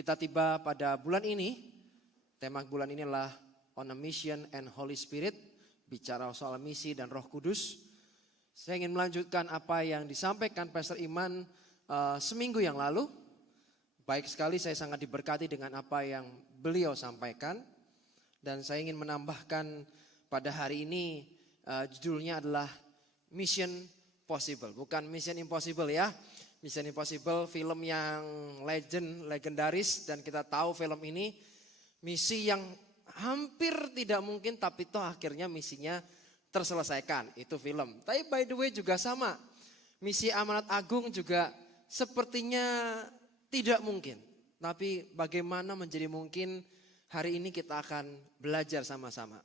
Kita tiba pada bulan ini, tema bulan ini adalah On a Mission and Holy Spirit, bicara soal misi dan Roh Kudus. Saya ingin melanjutkan apa yang disampaikan Pastor Iman seminggu yang lalu. Baik sekali, saya sangat diberkati dengan apa yang beliau sampaikan. Dan saya ingin menambahkan pada hari ini judulnya adalah Mission Possible, bukan Mission Impossible ya. Mission Impossible film yang legendaris, dan kita tahu film ini misi yang hampir tidak mungkin tapi toh akhirnya misinya terselesaikan, itu film. Tapi by the way juga sama, misi Amanat Agung juga sepertinya tidak mungkin. Tapi bagaimana menjadi mungkin, hari ini kita akan belajar sama-sama.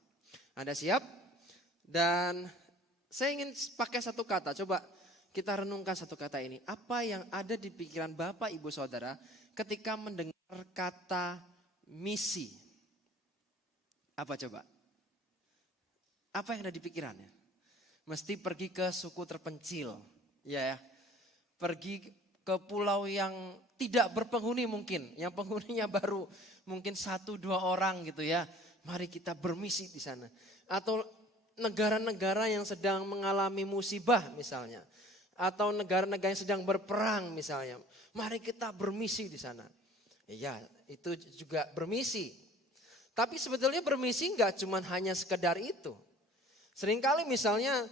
Anda siap? Dan saya ingin pakai satu kata, coba kita renungkan satu kata ini. Apa yang ada di pikiran Bapak, Ibu, Saudara ketika mendengar kata misi? Apa coba? Apa yang ada di pikirannya? Mesti pergi ke suku terpencil, ya. Pergi ke pulau yang tidak berpenghuni mungkin, yang penghuninya baru mungkin 1-2 orang gitu ya. Mari kita bermisi di sana. Atau negara-negara yang sedang mengalami musibah misalnya. Atau negara-negara yang sedang berperang misalnya. Mari kita bermisi di sana. Ya, itu juga bermisi. Tapi sebetulnya bermisi enggak cuma hanya sekedar itu. Seringkali misalnya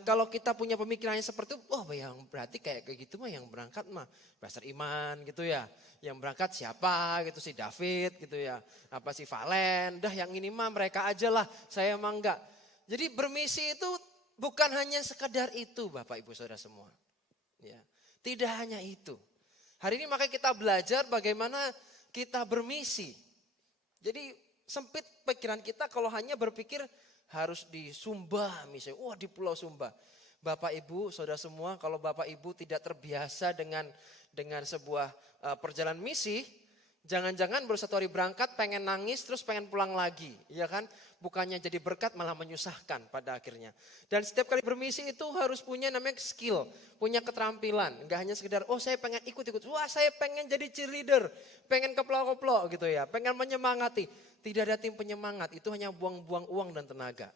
kalau kita punya pemikirannya seperti itu, oh yang berarti kayak gitu mah yang berangkat mah Pastor Iman gitu ya. Yang berangkat siapa gitu, si David gitu ya. Apa si Valen, dah yang ini mah mereka aja lah, saya mah enggak. Jadi bermisi itu bukan hanya sekedar itu Bapak Ibu Saudara semua. Ya, tidak hanya itu. Hari ini makanya kita belajar bagaimana kita bermisi. Jadi sempit pikiran kita kalau hanya berpikir harus di Sumba misalnya. Wah di Pulau Sumba. Bapak Ibu Saudara semua, kalau Bapak Ibu tidak terbiasa dengan sebuah perjalanan misi, jangan-jangan baru 1 hari berangkat pengen nangis terus pengen pulang lagi. Ya kan? Bukannya jadi berkat malah menyusahkan pada akhirnya. Dan setiap kali bermisi itu harus punya namanya skill, punya keterampilan. Enggak hanya sekedar oh saya pengen ikut-ikut, wah saya pengen jadi cheerleader, pengen keplok-keplok gitu ya, pengen menyemangati. Tidak ada tim penyemangat, itu hanya buang-buang uang dan tenaga.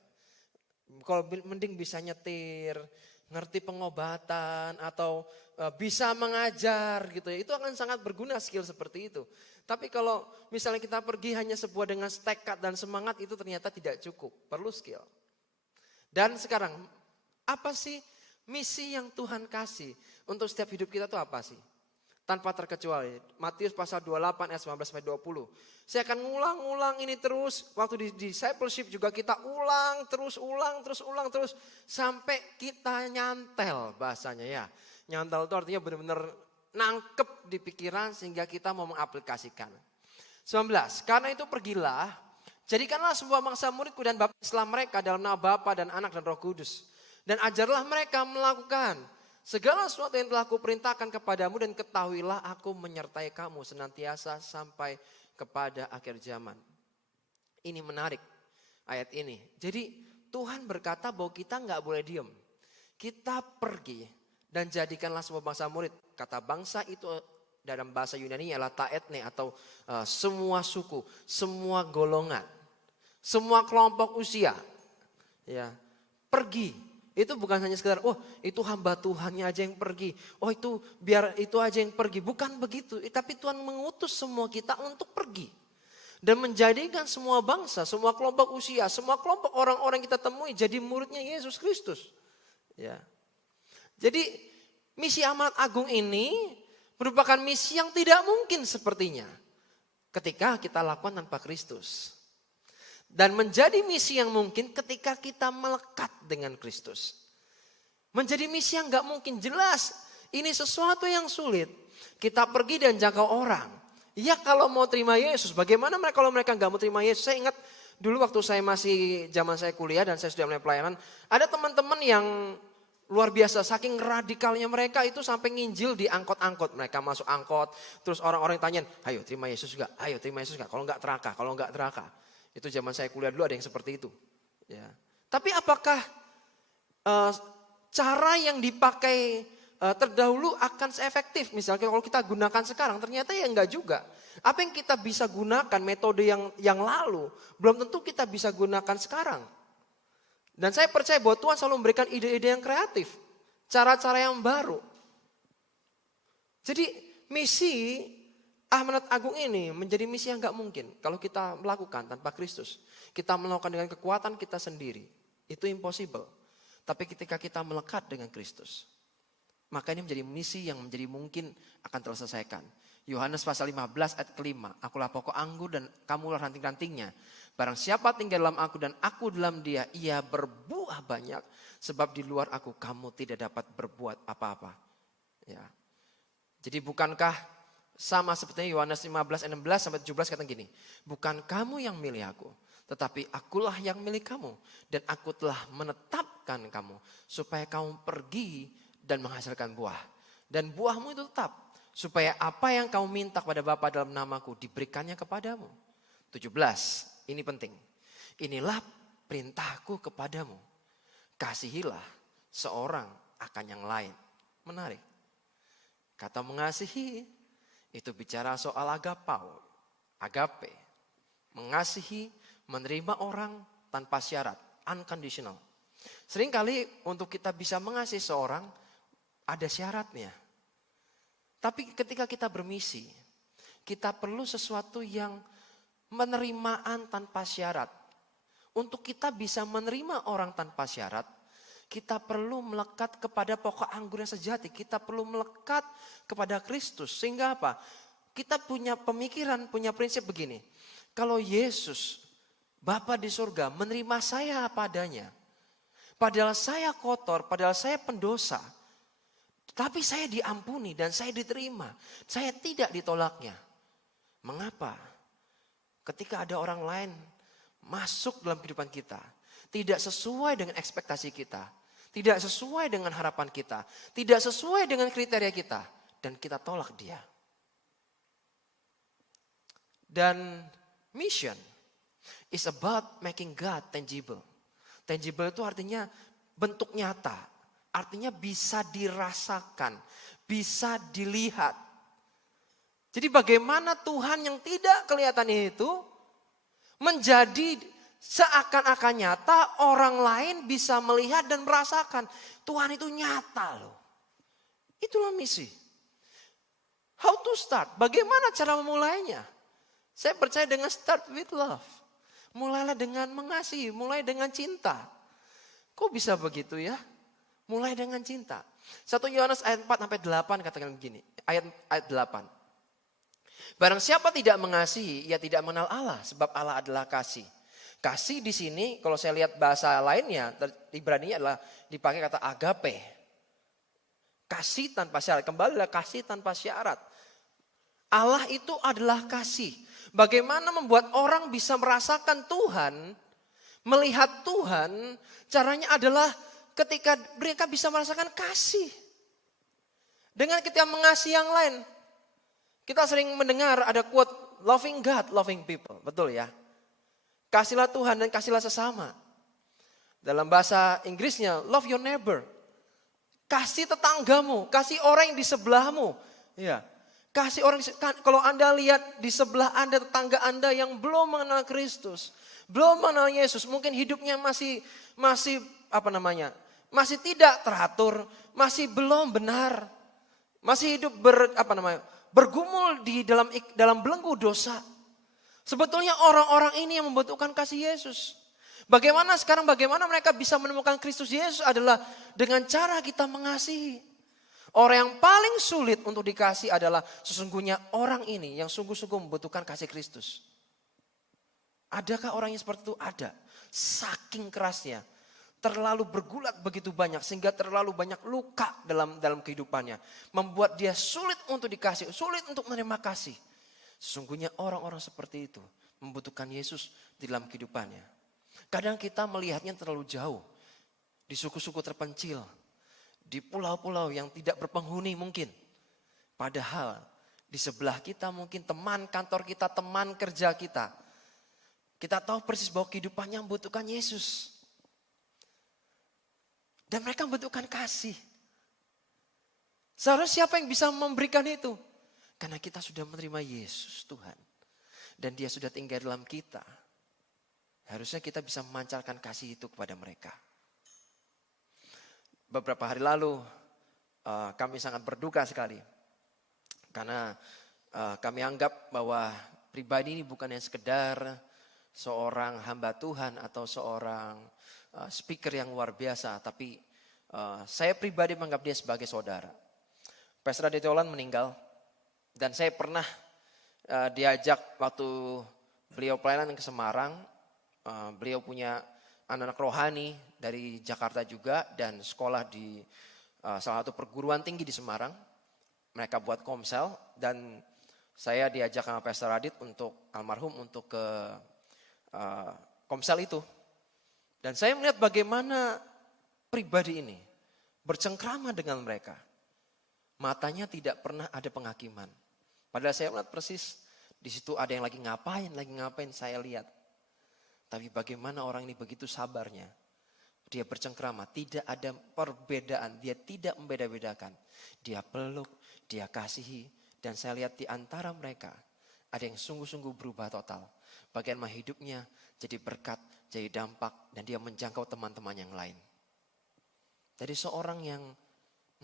Kalau mending bisa nyetir, ngerti pengobatan atau bisa mengajar gitu ya, itu akan sangat berguna skill seperti itu. Tapi kalau misalnya kita pergi hanya sebuah dengan tekad dan semangat, itu ternyata tidak cukup, perlu skill. Dan sekarang, apa sih misi yang Tuhan kasih untuk setiap hidup kita itu apa sih? Tanpa terkecuali, Matius pasal 28 ayat 19-20. Saya akan ulang ini terus, waktu di discipleship juga kita ulang terus, sampai kita nyantel bahasanya ya. Nyantel itu artinya benar-benar nangkep di pikiran sehingga kita mau mengaplikasikan. 19, karena itu pergilah, jadikanlah semua bangsa muridku dan baptislah mereka dalam nama Bapa dan Anak dan Roh Kudus. Dan ajarlah mereka melakukan segala sesuatu yang telah kuperintahkan kepadamu, dan ketahuilah aku menyertai kamu senantiasa sampai kepada akhir zaman. Ini menarik ayat ini. Jadi Tuhan berkata bahwa kita nggak boleh diem. Kita pergi dan jadikanlah semua bangsa murid. Kata bangsa itu dalam bahasa Yunani adalah taetne atau semua suku, semua golongan, semua kelompok usia. Ya, pergi. Itu bukan hanya sekedar, oh itu hamba Tuhannya aja yang pergi. Oh itu biar itu aja yang pergi. Bukan begitu. Tapi Tuhan mengutus semua kita untuk pergi. Dan menjadikan semua bangsa, semua kelompok usia, semua kelompok orang-orang kita temui jadi muridnya Yesus Kristus. Ya. Jadi misi Amanat Agung ini merupakan misi yang tidak mungkin sepertinya ketika kita lakukan tanpa Kristus. Dan menjadi misi yang mungkin ketika kita melekat dengan Kristus. Menjadi misi yang gak mungkin, jelas ini sesuatu yang sulit. Kita pergi dan jaga orang. Ya kalau mau terima Yesus, bagaimana mereka kalau mereka gak mau terima Yesus? Saya ingat dulu waktu saya masih zaman saya kuliah dan saya sudah mulai pelayanan. Ada teman-teman yang luar biasa, saking radikalnya mereka itu sampai nginjil di angkot-angkot. Mereka masuk angkot, terus orang-orang tanyain, ayo terima Yesus gak? Ayo terima Yesus gak? Kalau gak teraka. Itu zaman saya kuliah dulu ada yang seperti itu. Ya. Tapi apakah cara yang dipakai terdahulu akan seefektif. Misalnya kalau kita gunakan sekarang, ternyata ya enggak juga. Apa yang kita bisa gunakan metode yang lalu, belum tentu kita bisa gunakan sekarang. Dan saya percaya bahwa Tuhan selalu memberikan ide-ide yang kreatif, cara-cara yang baru. Jadi misi Amanat Agung ini menjadi misi yang enggak mungkin kalau kita melakukan tanpa Kristus. Kita melakukan dengan kekuatan kita sendiri, itu impossible. Tapi ketika kita melekat dengan Kristus, maka ini menjadi misi yang menjadi mungkin akan terselesaikan. Yohanes pasal 15 ayat kelima. Akulah pokok anggur dan kamulah ranting-rantingnya. Barang siapa tinggal dalam aku dan aku dalam dia, ia berbuah banyak. Sebab di luar aku kamu tidak dapat berbuat apa-apa. Ya. Jadi bukankah sama seperti Yohanes 15 ayat 16 sampai 17 kata gini. Bukan kamu yang milih aku, tetapi akulah yang milih kamu. Dan aku telah menetapkan kamu supaya kamu pergi dan menghasilkan buah. Dan buahmu itu tetap. Supaya apa yang kamu minta kepada Bapa dalam namaku diberikannya kepadamu. 17, ini penting. Inilah perintahku kepadamu. Kasihilah seorang akan yang lain. Menarik. Kata mengasihi itu bicara soal agapau. Agape. Mengasihi, menerima orang tanpa syarat. Unconditional. Seringkali untuk kita bisa mengasihi seorang ada syaratnya. Tapi ketika kita bermisi, kita perlu sesuatu yang penerimaan tanpa syarat. Untuk kita bisa menerima orang tanpa syarat, kita perlu melekat kepada pokok anggur yang sejati. Kita perlu melekat kepada Kristus. Sehingga apa? Kita punya pemikiran, punya prinsip begini. Kalau Yesus, Bapa di surga, menerima saya apa adanya. Padahal saya kotor, padahal saya pendosa. Tapi saya diampuni dan saya diterima. Saya tidak ditolaknya. Mengapa? Ketika ada orang lain masuk dalam kehidupan kita. Tidak sesuai dengan ekspektasi kita. Tidak sesuai dengan harapan kita. Tidak sesuai dengan kriteria kita. Dan kita tolak dia. Dan mission is about making God tangible. Tangible itu artinya bentuk nyata. Artinya bisa dirasakan, bisa dilihat. Jadi bagaimana Tuhan yang tidak kelihatan itu menjadi seakan-akan nyata, orang lain bisa melihat dan merasakan. Tuhan itu nyata loh. Itulah misi. How to start? Bagaimana cara memulainya? Saya percaya dengan start with love. Mulailah dengan mengasihi, mulai dengan cinta. Kok bisa begitu ya? Mulai dengan cinta. 1 Yohanes ayat 4 sampai 8 katakan begini. Ayat 8. Barang siapa tidak mengasihi, ia tidak mengenal Allah. Sebab Allah adalah kasih. Kasih di sini kalau saya lihat bahasa lainnya, Ibrani adalah dipakai kata agape. Kasih tanpa syarat. Kembalilah kasih tanpa syarat. Allah itu adalah kasih. Bagaimana membuat orang bisa merasakan Tuhan, melihat Tuhan, caranya adalah ketika mereka bisa merasakan kasih. Dengan kita mengasihi yang lain. Kita sering mendengar ada quote, loving God, loving people. Betul ya? Kasihlah Tuhan dan kasihlah sesama. Dalam bahasa Inggrisnya, love your neighbor. Kasih tetanggamu, kasih orang yang di sebelahmu. Ya. Kasih orang, kalau Anda lihat di sebelah Anda, tetangga Anda yang belum mengenal Kristus. Belum mengenal Yesus, mungkin hidupnya masih masih tidak teratur, masih belum benar, masih hidup bergumul di dalam belenggu dosa. Sebetulnya orang-orang ini yang membutuhkan kasih Yesus. Bagaimana mereka bisa menemukan Kristus Yesus adalah dengan cara kita mengasihi. Orang yang paling sulit untuk dikasih adalah sesungguhnya orang ini yang sungguh-sungguh membutuhkan kasih Kristus. Adakah orang yang seperti itu? Ada. Saking kerasnya. Terlalu bergulat begitu banyak sehingga terlalu banyak luka dalam kehidupannya. Membuat dia sulit untuk dikasih, sulit untuk menerima kasih. Sesungguhnya orang-orang seperti itu membutuhkan Yesus di dalam kehidupannya. Kadang kita melihatnya terlalu jauh. Di suku-suku terpencil. Di pulau-pulau yang tidak berpenghuni mungkin. Padahal di sebelah kita mungkin teman kantor kita, teman kerja kita. Kita tahu persis bahwa kehidupannya membutuhkan Yesus. Dan mereka membutuhkan kasih. Seharusnya siapa yang bisa memberikan itu? Karena kita sudah menerima Yesus Tuhan. Dan dia sudah tinggal dalam kita. Harusnya kita bisa memancarkan kasih itu kepada mereka. Beberapa hari lalu kami sangat berduka sekali. Karena kami anggap bahwa pribadi ini bukan yang sekedar seorang hamba Tuhan atau seorang speaker yang luar biasa. Tapi saya pribadi menganggap dia sebagai saudara. Pastor Aditya Olan meninggal. Dan saya pernah diajak waktu beliau pelayanan ke Semarang. Beliau punya anak-anak rohani dari Jakarta juga. Dan sekolah di salah satu perguruan tinggi di Semarang. Mereka buat komsel. Dan saya diajak sama Pastor Adit untuk almarhum untuk ke komsel itu. Dan saya melihat bagaimana pribadi ini bercengkrama dengan mereka. Matanya tidak pernah ada penghakiman. Padahal saya melihat persis di situ ada yang lagi ngapain saya lihat. Tapi bagaimana orang ini begitu sabarnya. Dia bercengkrama, tidak ada perbedaan, dia tidak membeda-bedakan. Dia peluk, dia kasihi, dan saya lihat di antara mereka ada yang sungguh-sungguh berubah total. Bagaimana hidupnya jadi berkat, jadi dampak, dan dia menjangkau teman-teman yang lain. Jadi seorang yang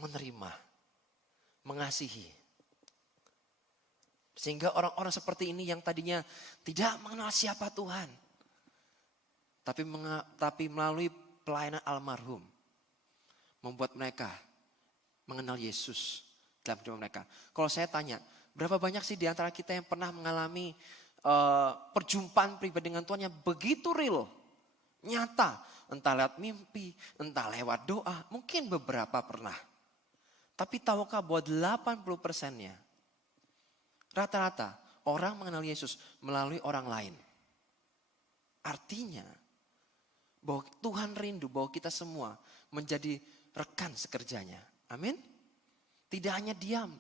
menerima, mengasihi. Sehingga orang-orang seperti ini yang tadinya tidak mengenal siapa Tuhan. Tapi melalui pelayanan almarhum. Membuat mereka mengenal Yesus dalam hidup mereka. Kalau saya tanya, berapa banyak sih di antara kita yang pernah mengalami perjumpaan pribadi dengan Tuhan yang begitu real, nyata. Entah lewat mimpi, entah lewat doa. Mungkin beberapa pernah. Tapi tahukah bahwa 80%-nya rata-rata orang mengenal Yesus melalui orang lain. Artinya bahwa Tuhan rindu bahwa kita semua menjadi rekan sekerjanya. Amin. Tidak hanya diam.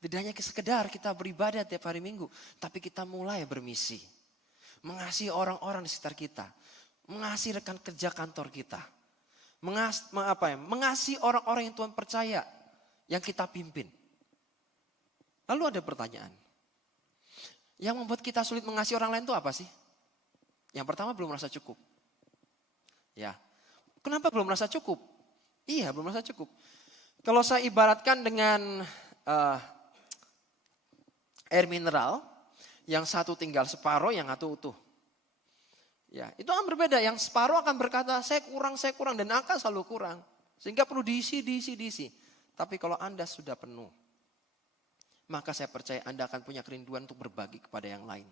Tidak hanya sekedar kita beribadah tiap hari Minggu. Tapi kita mulai bermisi. Mengasihi orang-orang di sekitar kita. Mengasihi rekan kerja kantor kita. Mengasihi orang-orang yang Tuhan percaya. Yang kita pimpin. Lalu ada pertanyaan. Yang membuat kita sulit mengasihi orang lain itu apa sih? Yang pertama belum merasa cukup. Ya. Kenapa belum merasa cukup? Iya, belum merasa cukup. Kalau saya ibaratkan dengan air mineral, yang satu tinggal separuh, yang satu utuh. Ya, itu akan berbeda. Yang separuh akan berkata, saya kurang, dan akan selalu kurang. Sehingga perlu diisi. Tapi kalau Anda sudah penuh, maka saya percaya Anda akan punya kerinduan untuk berbagi kepada yang lain.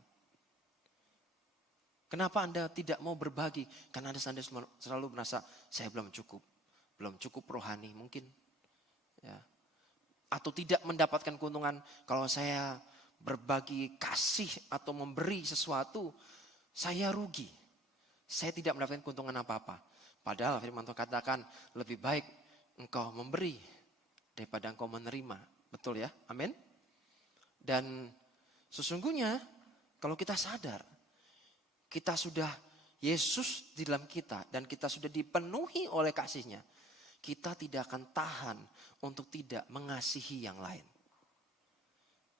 Kenapa Anda tidak mau berbagi? Karena Anda selalu merasa, saya belum cukup rohani mungkin. Ya. Atau tidak mendapatkan keuntungan kalau saya berbagi kasih atau memberi sesuatu, saya rugi. Saya tidak mendapatkan keuntungan apa-apa. Padahal firman Tuhan katakan lebih baik engkau memberi daripada engkau menerima. Betul ya? Amin. Dan sesungguhnya kalau kita sadar, kita sudah Yesus di dalam kita dan kita sudah dipenuhi oleh kasih-Nya. Kita tidak akan tahan untuk tidak mengasihi yang lain.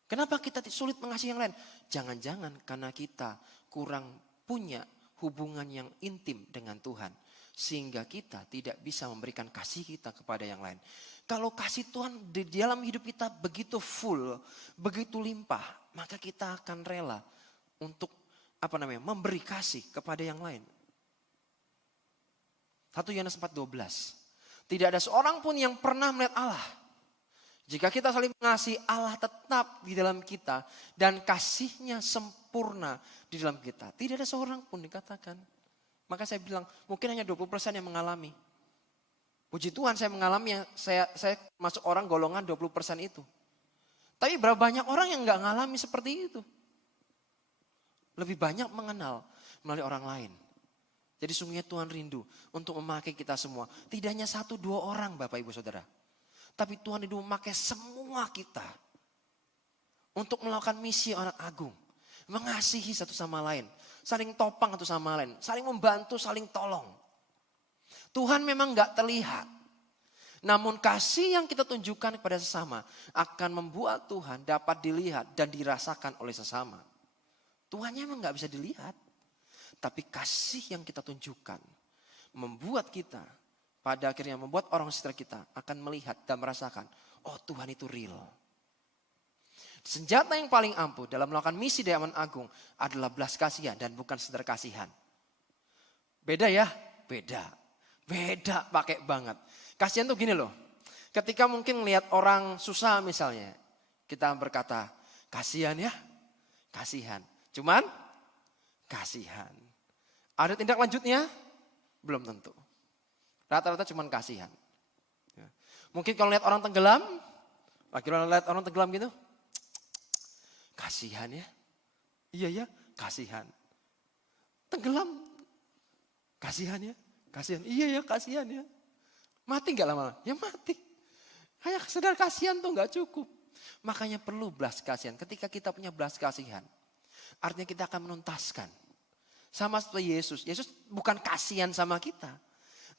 Kenapa kita sulit mengasihi yang lain? Jangan-jangan karena kita kurang punya hubungan yang intim dengan Tuhan. Sehingga kita tidak bisa memberikan kasih kita kepada yang lain. Kalau kasih Tuhan di dalam hidup kita begitu full, begitu limpah, maka kita akan rela untuk memberi kasih kepada yang lain. 1 Yohanes 4:12. Tidak ada seorang pun yang pernah melihat Allah. Jika kita saling mengasihi, Allah tetap di dalam kita dan kasih-Nya sempurna di dalam kita. Tidak ada seorang pun dikatakan. Maka saya bilang mungkin hanya 20% yang mengalami. Puji Tuhan saya mengalami, saya masuk orang golongan 20% itu. Tapi berapa banyak orang yang gak mengalami seperti itu. Lebih banyak mengenal melalui orang lain. Jadi sungguhnya Tuhan rindu untuk memakai kita semua. Tidak hanya 1-2 orang Bapak Ibu Saudara. Tapi Tuhan rindu memakai semua kita. Untuk melakukan misi anak agung. Mengasihi satu sama lain. Saling topang satu sama lain. Saling membantu, saling tolong. Tuhan memang gak terlihat. Namun kasih yang kita tunjukkan kepada sesama akan membuat Tuhan dapat dilihat dan dirasakan oleh sesama. Tuhannya emang gak bisa dilihat. Tapi kasih yang kita tunjukkan membuat kita pada akhirnya membuat orang sekitar kita akan melihat dan merasakan, oh Tuhan itu real. Senjata yang paling ampuh dalam melakukan misi Diamond Agung adalah belas kasihan dan bukan sekedar kasihan. Beda ya? Beda. Beda pakai banget. Kasihan tuh gini loh. Ketika mungkin melihat orang susah misalnya. Kita berkata, kasihan ya. Kasihan. Cuman kasihan. Ada tindak lanjutnya? Belum tentu. Rata-rata cuman kasihan. Ya. Mungkin kalau lihat orang tenggelam. Kalau lihat orang tenggelam gitu. Kasihan ya. Iya ya, kasihan. Tenggelam. Kasihan ya. Kasihan. Iya ya, kasihan ya. Mati gak lama-lama? Ya mati. Hanya sekedar kasihan tuh gak cukup. Makanya perlu belas kasihan. Ketika kita punya belas kasihan. Artinya kita akan menuntaskan. Sama seperti Yesus. Yesus bukan kasihan sama kita.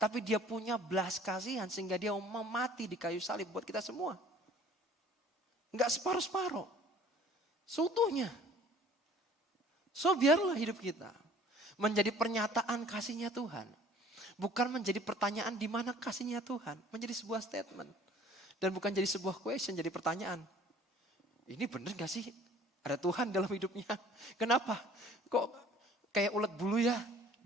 Tapi dia punya belas kasihan sehingga dia mau mati di kayu salib buat kita semua. Enggak separuh-separuh. Seutuhnya. So biarlah hidup kita menjadi pernyataan kasihnya Tuhan. Bukan menjadi pertanyaan di mana kasihnya Tuhan. Menjadi sebuah statement. Dan bukan jadi sebuah question, jadi pertanyaan. Ini bener gak sih ada Tuhan dalam hidupnya? Kenapa? Kok kayak ulet bulu ya?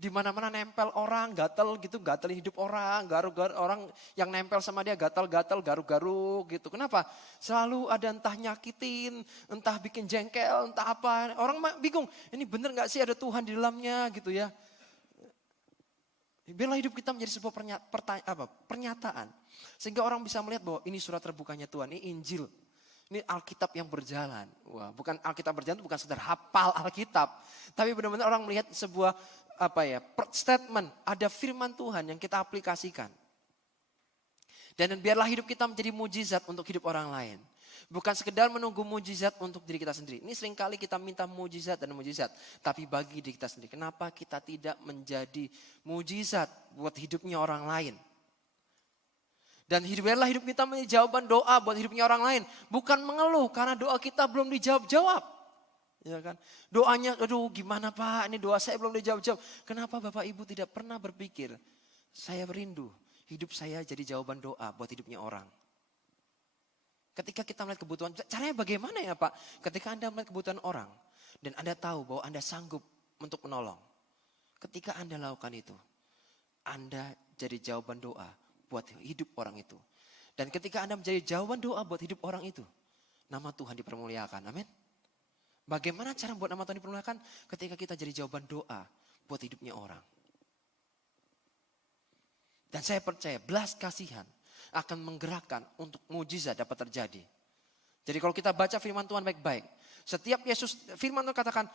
Di mana-mana nempel orang, gatel gitu, gatel hidup orang, garuk-garuk orang yang nempel sama dia gatel-gatel, garuk-garuk gitu. Kenapa? Selalu ada entah nyakitin, entah bikin jengkel, entah apa. Orang bingung, ini bener gak sih ada Tuhan di dalamnya gitu ya. Biarlah hidup kita menjadi sebuah pernyataan. Sehingga orang bisa melihat bahwa ini surat terbukanya Tuhan, ini Injil. Ini Alkitab yang berjalan. Wah, bukan Alkitab berjalan itu bukan sekedar hafal Alkitab. Tapi benar-benar orang melihat sebuah statement, ada firman Tuhan yang kita aplikasikan. Dan biarlah hidup kita menjadi mujizat untuk hidup orang lain. Bukan sekedar menunggu mujizat untuk diri kita sendiri. Ini seringkali kita minta mujizat dan mujizat. Tapi bagi diri kita sendiri. Kenapa kita tidak menjadi mujizat buat hidupnya orang lain? Dan biarlah hidup kita menjadi jawaban doa buat hidupnya orang lain. Bukan mengeluh karena doa kita belum dijawab-jawab. Ya kan? Doanya, aduh gimana Pak, ini doa saya belum dijawab-jawab. Kenapa Bapak Ibu tidak pernah berpikir, saya rindu hidup saya jadi jawaban doa buat hidupnya orang. Ketika kita melihat kebutuhan, caranya bagaimana ya Pak? Ketika Anda melihat kebutuhan orang, dan Anda tahu bahwa Anda sanggup untuk menolong. Ketika Anda lakukan itu, Anda jadi jawaban doa buat hidup orang itu. Dan ketika Anda menjadi jawaban doa buat hidup orang itu, nama Tuhan dipermuliakan, amin. Bagaimana cara buat nama Tuhan dipermuliakan? Ketika kita jadi jawaban doa buat hidupnya orang. Dan saya percaya belas kasihan akan menggerakkan untuk mujizat dapat terjadi. Jadi kalau kita baca firman Tuhan baik-baik. Setiap firman Tuhan katakan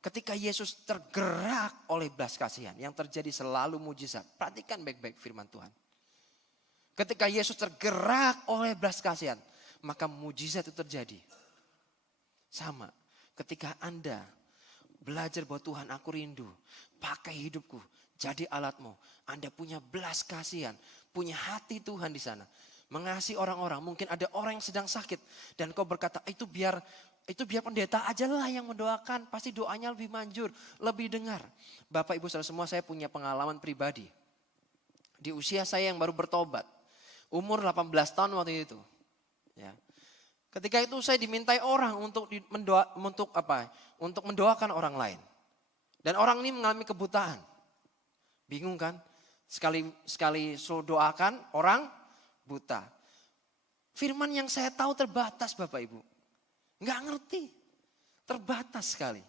ketika Yesus tergerak oleh belas kasihan. Yang terjadi selalu mujizat. Perhatikan baik-baik firman Tuhan. Ketika Yesus tergerak oleh belas kasihan. Maka mujizat itu terjadi. Sama. Ketika Anda belajar bahwa Tuhan aku rindu, pakai hidupku, jadi alatmu. Anda punya belas kasihan, punya hati Tuhan di sana. Mengasihi orang-orang, mungkin ada orang yang sedang sakit. Dan kau berkata itu biar pendeta aja lah yang mendoakan. Pasti doanya lebih manjur, lebih dengar. Bapak Ibu saudara semua, saya punya pengalaman pribadi. Di usia saya yang baru bertobat. Umur 18 tahun waktu itu. Ya. Ketika itu saya dimintai orang untuk mendoakan orang lain. Dan orang ini mengalami kebutaan. Bingung kan? Sekali suruh doakan orang buta. Firman yang saya tahu terbatas Bapak Ibu. Enggak ngerti. Terbatas sekali.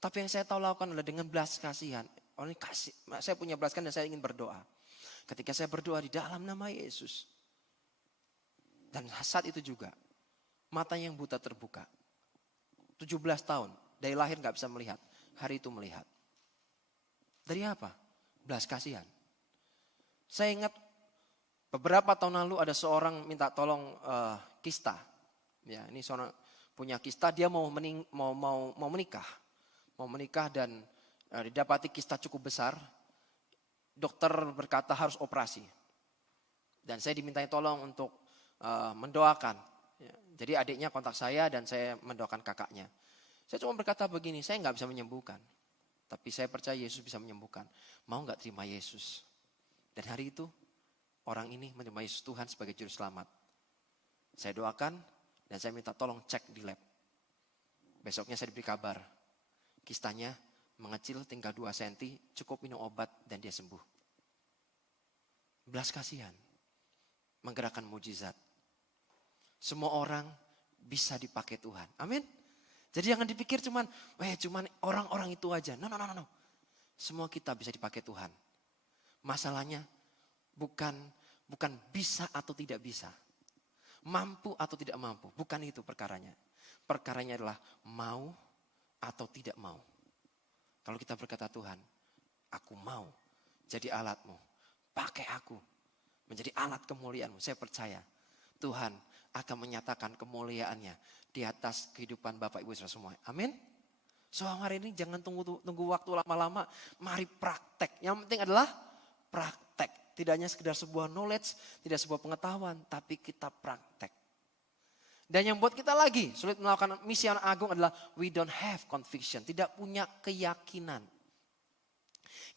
Tapi yang saya tahu lakukan adalah dengan belas kasihan. Orang ini kasih, saya punya belas kasihan dan saya ingin berdoa. Ketika saya berdoa di dalam nama Yesus. Dan saat itu juga. Mata yang buta terbuka. 17 tahun. Dari lahir gak bisa melihat. Hari itu melihat. Dari apa? Belas kasihan. Saya ingat beberapa tahun lalu ada seorang minta tolong kista. Ya, ini seorang punya kista. Dia mau menikah. Mau menikah dan didapati kista cukup besar. Dokter berkata harus operasi. Dan saya dimintai tolong untuk mendoakan. Ya, jadi adiknya kontak saya dan saya mendoakan kakaknya. Saya cuma berkata begini, saya nggak bisa menyembuhkan. Tapi saya percaya Yesus bisa menyembuhkan. Mau nggak terima Yesus? Dan hari itu orang ini menerima Yesus Tuhan sebagai juru selamat. Saya doakan dan saya minta tolong cek di lab. Besoknya saya diberi kabar. Kistanya mengecil tinggal 2 cm, cukup minum obat dan dia sembuh. Belas kasihan, menggerakkan mujizat. Semua orang bisa dipakai Tuhan. Amin. Jadi jangan dipikir cuman orang-orang itu aja. No. Semua kita bisa dipakai Tuhan. Masalahnya bukan bisa atau tidak bisa. Mampu atau tidak mampu. Bukan itu perkaranya. Perkaranya adalah mau atau tidak mau. Kalau kita berkata Tuhan, aku mau jadi alatmu. Pakai aku menjadi alat kemuliaanmu. Saya percaya Tuhan akan menyatakan kemuliaannya di atas kehidupan Bapak Ibu Saudara semua. Amin. So hari ini jangan tunggu waktu lama-lama. Mari praktek. Yang penting adalah praktek. Tidak hanya sekedar sebuah knowledge, tidak sebuah pengetahuan, tapi kita praktek. Dan yang buat kita lagi sulit melakukan misi yang agung adalah we don't have conviction. Tidak punya keyakinan.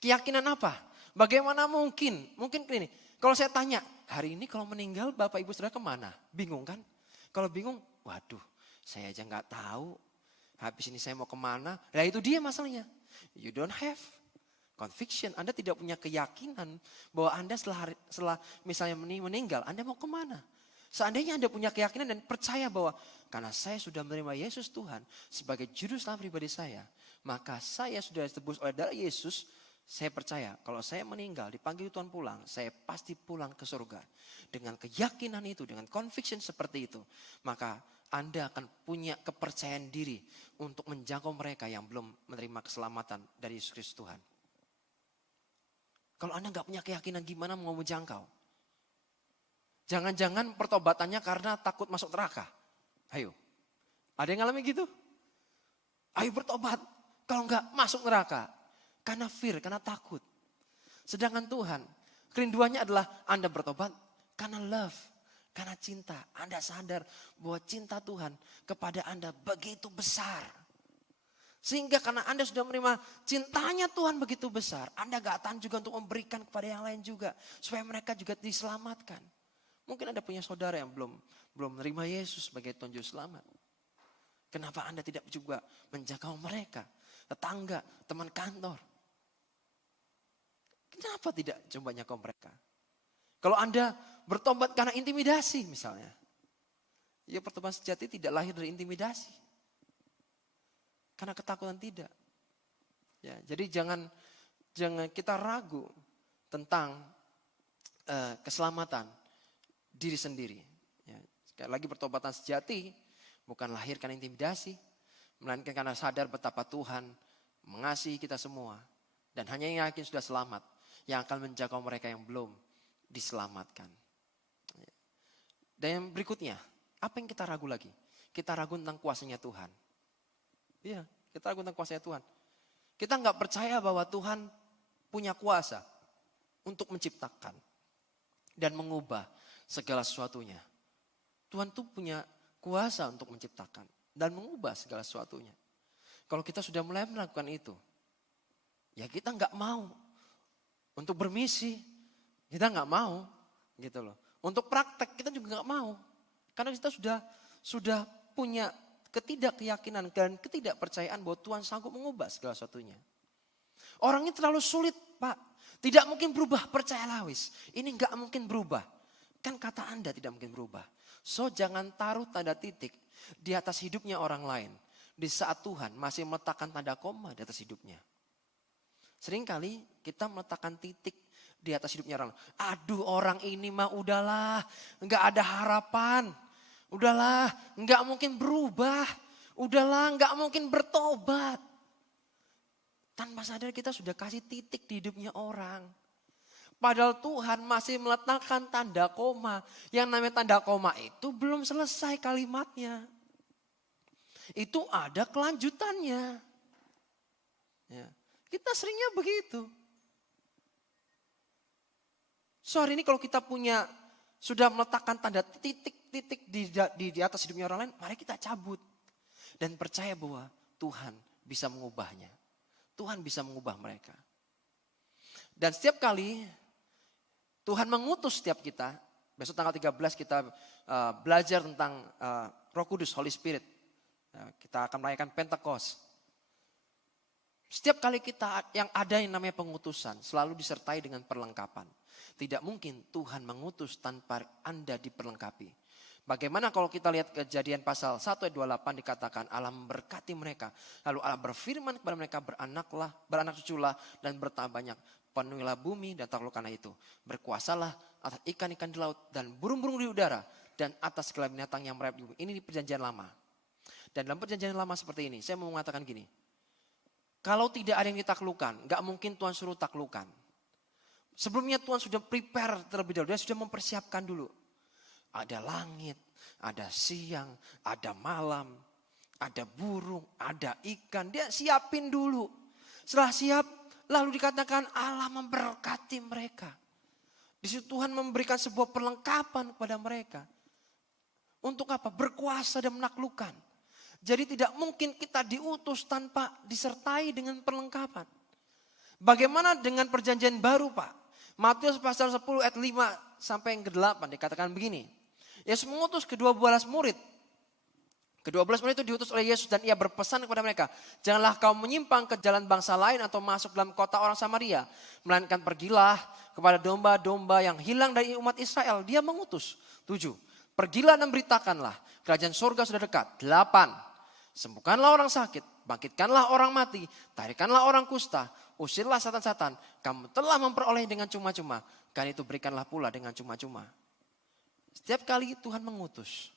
Keyakinan apa? Bagaimana mungkin? Mungkin ini. Kalau saya tanya, hari ini kalau meninggal Bapak Ibu Saudara kemana? Bingung kan? Kalau bingung, waduh saya aja gak tahu. Habis ini saya mau kemana? Nah itu dia masalahnya. You don't have conviction. Anda tidak punya keyakinan bahwa Anda setelah misalnya meninggal, Anda mau kemana? Seandainya Anda punya keyakinan dan percaya bahwa karena saya sudah menerima Yesus Tuhan sebagai juru selamat pribadi saya, maka saya sudah ditebus oleh darah Yesus. Saya percaya kalau saya meninggal dipanggil Tuhan pulang, saya pasti pulang ke surga. Dengan keyakinan itu, dengan conviction seperti itu, maka Anda akan punya kepercayaan diri untuk menjangkau mereka yang belum menerima keselamatan dari Yesus Kristus Tuhan. Kalau Anda gak punya keyakinan, gimana mau menjangkau? Jangan-jangan pertobatannya karena takut masuk neraka. Ayo, ada yang ngalami gitu? Ayo bertobat, kalau enggak masuk neraka. Karena fear, karena takut. Sedangkan Tuhan, kerinduannya adalah Anda bertobat karena love, karena cinta. Anda sadar bahwa cinta Tuhan kepada Anda begitu besar. Sehingga karena Anda sudah menerima cintanya Tuhan begitu besar, Anda gak tahan juga untuk memberikan kepada yang lain juga. Supaya mereka juga diselamatkan. Mungkin Anda punya saudara yang belum menerima Yesus sebagai Tuhan Juru Selamat. Kenapa Anda tidak juga menjangkau mereka? Tetangga, teman kantor. Kenapa tidak coba jangkau mereka? Kalau Anda bertobat karena intimidasi misalnya. Ya pertobatan sejati tidak lahir dari intimidasi. Karena ketakutan tidak. Ya, jadi jangan kita ragu tentang keselamatan diri sendiri. Ya, sekali lagi pertobatan sejati bukan lahir karena intimidasi, melainkan karena sadar betapa Tuhan mengasihi kita semua. Dan hanya yang yakin sudah selamat yang akan menjangkau mereka yang belum diselamatkan. Dan yang berikutnya, apa yang kita ragu lagi? Kita ragu tentang kuasanya Tuhan. Iya, kita ragu tentang kuasanya Tuhan. Kita nggak percaya bahwa Tuhan punya kuasa untuk menciptakan dan mengubah segala sesuatunya. Tuhan tuh punya kuasa untuk menciptakan dan mengubah segala sesuatunya. Kalau kita sudah mulai melakukan itu, ya kita nggak mau untuk bermisi, kita nggak mau, gitu loh. Untuk praktek kita juga nggak mau, karena kita sudah punya ketidakkeyakinan dan ketidakpercayaan bahwa Tuhan sanggup mengubah segala sesuatunya. Orangnya terlalu sulit, Pak. Tidak mungkin berubah, percayalah wis. Ini nggak mungkin berubah. Kan kata Anda tidak mungkin berubah. So jangan taruh tanda titik di atas hidupnya orang lain. Di saat Tuhan masih meletakkan tanda koma di atas hidupnya. Seringkali kita meletakkan titik di atas hidupnya orang. Aduh orang ini mah udahlah, nggak ada harapan. Udahlah, nggak mungkin berubah. Udahlah, nggak mungkin bertobat. Tanpa sadar kita sudah kasih titik di hidupnya orang. Padahal Tuhan masih meletakkan tanda koma. Yang namanya tanda koma itu belum selesai kalimatnya. Itu ada kelanjutannya. Ya. Kita seringnya begitu. So hari ini kalau kita punya sudah meletakkan tanda titik-titik di atas hidupnya orang lain, mari kita cabut. Dan percaya bahwa Tuhan bisa mengubahnya. Tuhan bisa mengubah mereka. Dan setiap kali Tuhan mengutus setiap kita, besok tanggal 13 kita belajar tentang Roh Kudus, Holy Spirit. Kita akan merayakan Pentecost. Setiap kali kita yang ada yang namanya pengutusan selalu disertai dengan perlengkapan. Tidak mungkin Tuhan mengutus tanpa Anda diperlengkapi. Bagaimana kalau kita lihat Kejadian pasal 1 ayat 28 dikatakan Allah memberkati mereka. Lalu Allah berfirman kepada mereka, beranak cuculah dan bertambah banyak. Penuhilah bumi dan taklukkanlah itu. Berkuasalah atas ikan-ikan di laut dan burung-burung di udara. Dan atas segala binatang yang merayap di bumi. Ini di perjanjian lama. Dan dalam perjanjian lama seperti ini, saya mau mengatakan gini. Kalau tidak ada yang ditaklukkan, gak mungkin Tuhan suruh taklukan. Sebelumnya Tuhan sudah prepare terlebih dahulu, dia sudah mempersiapkan dulu. Ada langit, ada siang, ada malam, ada burung, ada ikan. Dia siapin dulu. Setelah siap, lalu dikatakan Allah memberkati mereka. Di situ Tuhan memberikan sebuah perlengkapan kepada mereka. Untuk apa? Berkuasa dan menaklukkan. Jadi tidak mungkin kita diutus tanpa disertai dengan perlengkapan. Bagaimana dengan perjanjian baru, Pak? Matius pasal 10 ayat 5 sampai yang ke-8 dikatakan begini. Yesus mengutus ke-12 murid. Ke-12 murid itu diutus oleh Yesus dan ia berpesan kepada mereka. Janganlah kau menyimpang ke jalan bangsa lain atau masuk dalam kota orang Samaria. Melainkan pergilah kepada domba-domba yang hilang dari umat Israel. Dia mengutus. 7. Pergilah dan beritakanlah. Kerajaan surga sudah dekat. 8. Sembuhkanlah orang sakit, bangkitkanlah orang mati, tarikanlah orang kusta, usirlah setan-setan. Kamu telah memperoleh dengan cuma-cuma, karena itu berikanlah pula dengan cuma-cuma. Setiap kali Tuhan mengutus,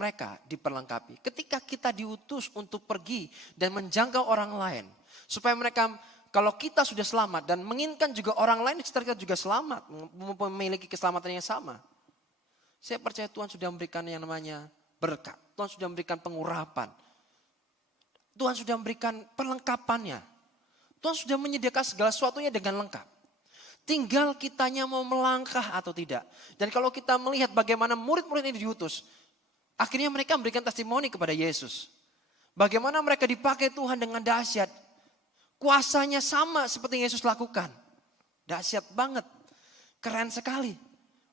mereka diperlengkapi. Ketika kita diutus untuk pergi dan menjangkau orang lain, supaya mereka, kalau kita sudah selamat dan menginginkan juga orang lain sekitar kita juga selamat, memiliki keselamatan yang sama. Saya percaya Tuhan sudah memberikan yang namanya berkat. Tuhan sudah memberikan pengurapan. Tuhan sudah memberikan perlengkapannya. Tuhan sudah menyediakan segala sesuatunya dengan lengkap. Tinggal kitanya mau melangkah atau tidak. Dan kalau kita melihat bagaimana murid-murid ini diutus. Akhirnya mereka memberikan testimoni kepada Yesus. Bagaimana mereka dipakai Tuhan dengan dahsyat. Kuasanya sama seperti yang Yesus lakukan. Dahsyat banget. Keren sekali.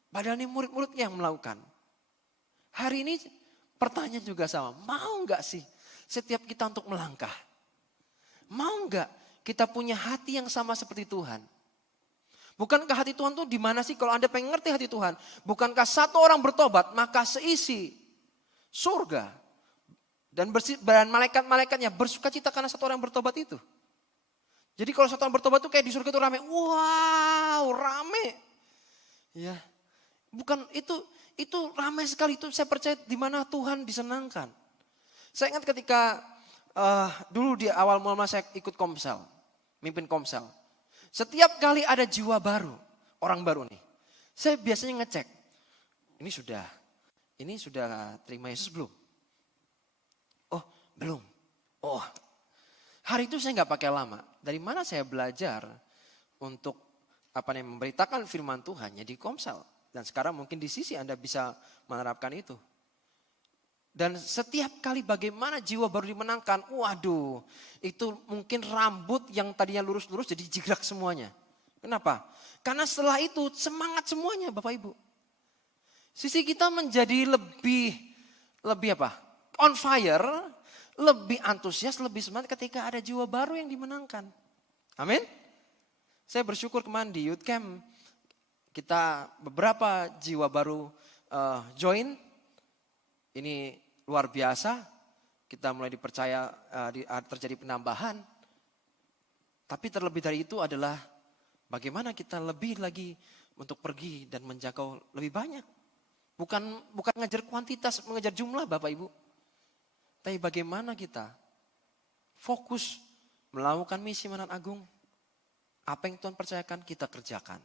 Padahal ini murid-murid yang melakukan. Hari ini pertanyaan juga sama. Mau gak sih setiap kita untuk melangkah? Mau gak kita punya hati yang sama seperti Tuhan? Bukankah hati Tuhan tuh di mana sih kalau Anda pengen ngerti hati Tuhan? Bukankah satu orang bertobat maka seisi surga dan malaikat-malaikatnya bersuka cita karena satu orang bertobat itu? Jadi kalau satu orang bertobat tuh kayak di surga itu rame. Wow, rame. Ya. Bukan itu ramai sekali, itu saya percaya di mana Tuhan disenangkan. Saya ingat ketika dulu di awal mula saya ikut Komsel, mimpin Komsel. Setiap kali ada jiwa baru, orang baru nih. Saya biasanya ngecek, ini sudah terima Yesus belum? Oh, belum. Oh, hari itu saya nggak pakai lama. Dari mana saya belajar untuk memberitakan firman Tuhan ya di Komsel. Dan sekarang mungkin di sisi Anda bisa menerapkan itu. Dan setiap kali bagaimana jiwa baru dimenangkan, waduh, itu mungkin rambut yang tadinya lurus-lurus jadi jigrak semuanya. Kenapa? Karena setelah itu semangat semuanya Bapak Ibu. Sisi kita menjadi lebih on fire, lebih antusias, lebih semangat ketika ada jiwa baru yang dimenangkan. Amin. Saya bersyukur kemarin di Youth Camp, kita beberapa jiwa baru join. Ini luar biasa. Kita mulai dipercaya terjadi penambahan. Tapi terlebih dari itu adalah bagaimana kita lebih lagi untuk pergi dan menjangkau lebih banyak. Bukan mengejar kuantitas, mengejar jumlah Bapak Ibu. Tapi bagaimana kita fokus melakukan misi Mandat Agung. Apa yang Tuhan percayakan kita kerjakan.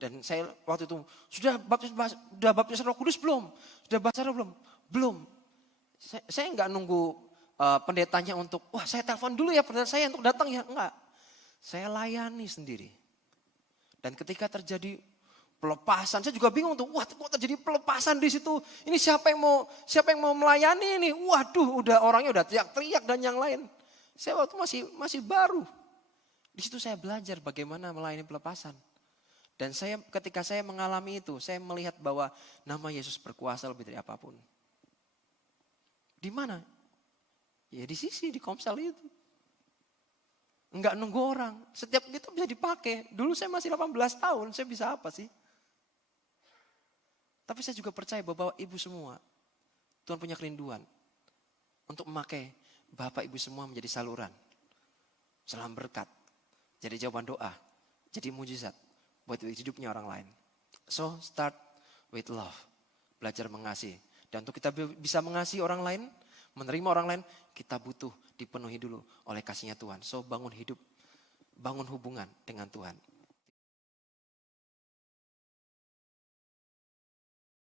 Dan saya waktu itu, sudah baptis Roh Kudus belum? Sudah bahasa roh belum? Belum. Saya enggak nunggu pendetanya untuk, wah saya telepon dulu ya pendeta saya untuk datang ya. Enggak. Saya layani sendiri. Dan ketika terjadi Pelepasan, saya juga bingung tuh, wah kok terjadi pelepasan di situ. Ini siapa yang mau melayani ini? Waduh, orangnya udah teriak-teriak dan yang lain. Saya waktu masih baru. Di situ saya belajar bagaimana melayani pelepasan. Dan ketika saya mengalami itu, saya melihat bahwa nama Yesus berkuasa lebih dari apapun. Di mana? Ya di Komsel itu. Enggak nunggu orang. Setiap itu bisa dipakai. Dulu saya masih 18 tahun, saya bisa apa sih? Tapi saya juga percaya bahwa ibu semua, Tuhan punya kerinduan untuk memakai Bapak Ibu semua menjadi saluran. Salam berkat, jadi jawaban doa, jadi mujizat buat hidupnya orang lain. So start with love, belajar mengasihi. Dan untuk kita bisa mengasihi orang lain, menerima orang lain, kita butuh dipenuhi dulu oleh kasihnya Tuhan. So bangun hidup, bangun hubungan dengan Tuhan.